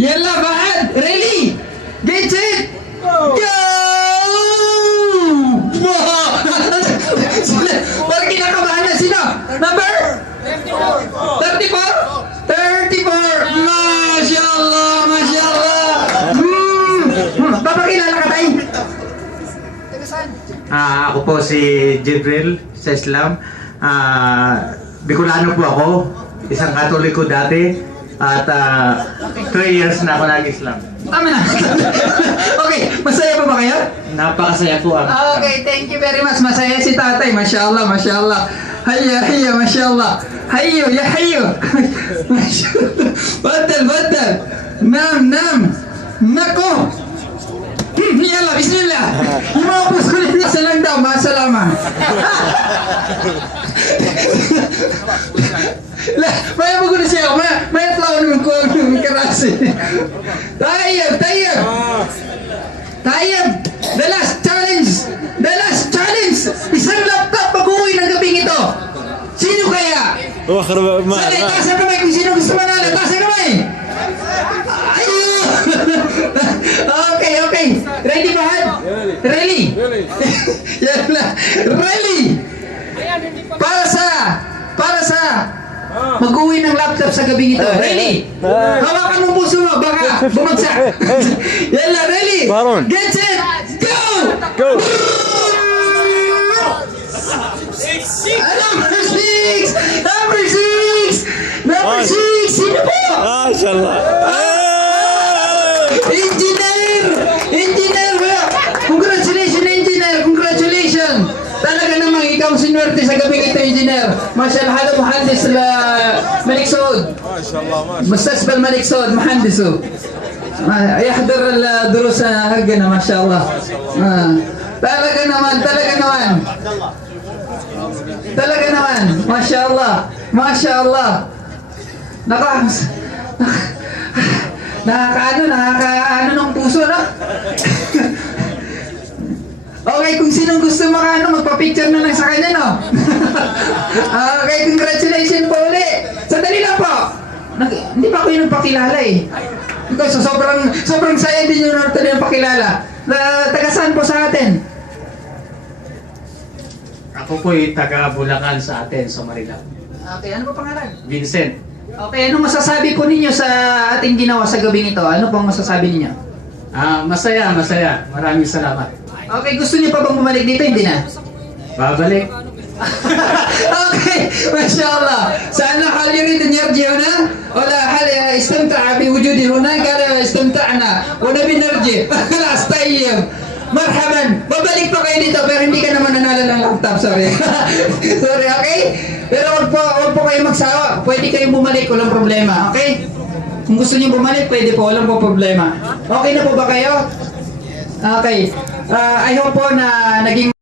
Yalla بعد ready get set go parang kinakabahan na sila. Number 34 Masya Allah, Masya Allah. Papakilala ka tayo. Ako po si Jibril sa Islam. Bicolano po ako, isang Katoliko dati, at 3 years na ako nag-Islam. Tama na. Okay, masaya pa ba kayo? Napakasaya po ang Okay, thank you very much. Masaya si tatay. Masya Allah, Masya Allah. Hayya, hayya, Masya Allah. Hayyo, ya hayyo. Masya Allah. Batal. Nam. Nako. Yalla, bismillah. Yung mga pusulit na sa lang daw. Masalama. May mo guna siya. May atlaw naman ko ang karasi. Tayyab. The last challenge. Isang laptop pag-uwi ng gabing ito. Sino kaya? Taas ang kamay kung sino gusto manalo. Taas ang kamay. Okay. Ready ba? Ready? Ready? Para sa mag-uwi ng laptop sa gabing ito. Ready? Hawakan mong puso mo, baka bumagsak. Yalla, ready? Get set, go! Number 6! Sino po? MashaAllah. Engineer! Congratulations! Talaga namang ikaw sinwerte sa gabing ito, engineer. Mashallah, halo muhandis Malik Saud. مستشفى الملك سعود مهندسه يحضر الدروس حقنا ما شاء الله. talaga naman masya Allah nakakaano ng puso, no? Okay, kung sinong gusto magpa-picture na lang sa kanya, no? Okay, congratulations po ulit. Sandali lang po. Hindi pa ako yung nagpakilala eh. Because sobrang saya din yung yung pakilala. Taga saan po sa atin? Ako po ay taga Bulacan sa atin, sa Manila. Okay, ano po pangalan? Vincent. Okay, ano masasabi po ninyo sa ating ginawa sa gabing ito? Ano pong masasabi ninyo? Masaya. Maraming salamat. Okay, gusto niyo pa bang bumalik dito? Hindi na? Babalik. اوكي ما شاء الله. سألنا هل يريد أن يرجع هنا ولا هل استمتع بوجوده هنا؟ قال استمتعنا ونبي نرجع. خلاص طيب مرحبا. babalik pa kayo dito pero hindi ka naman nanalo ng laptop, sorry. Sorry, okay? Pero wag po kayo magsawa. Pwede kayong bumalik, walang problema, okay? Kung gusto niyo bumalik, pwede po, walang po problema. Okay na po ba kayo? Okay. I hope po na naging